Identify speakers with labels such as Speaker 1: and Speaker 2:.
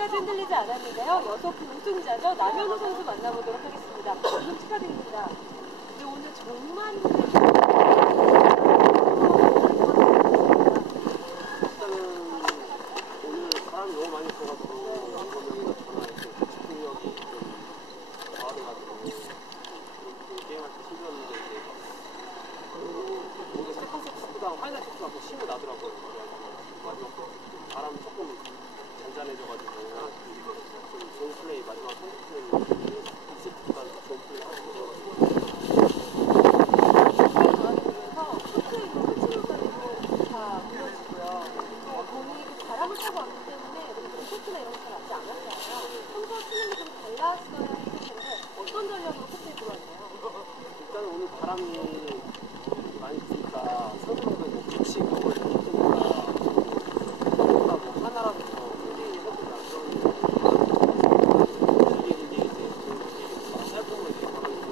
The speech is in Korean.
Speaker 1: 아직까지 흔들리지 않았는데요. 여섯 분 우승자죠. 남현우 선수 만나보도록 하겠습니다. 우승 축하드립니다. 근데 오늘 정말
Speaker 2: 일단은 오늘 바람이 너무 많이 불어가지고 여섯 명이나 전화해서 집중력이 좀 저하돼가지고 그 게임할 때 힘들었는데 이제 오늘 세컨 세트보다 파이널 세트가 더 힘이 나더라고요. 바람이 많이
Speaker 1: 부니까 서두르면 뭐 같이 그걸 힘드니까 뭔가 뭐 하나라도 더 흔들리 해보자 그런 이게 이제 이제 어, 그
Speaker 2: 짧은 거 이제 바로 이제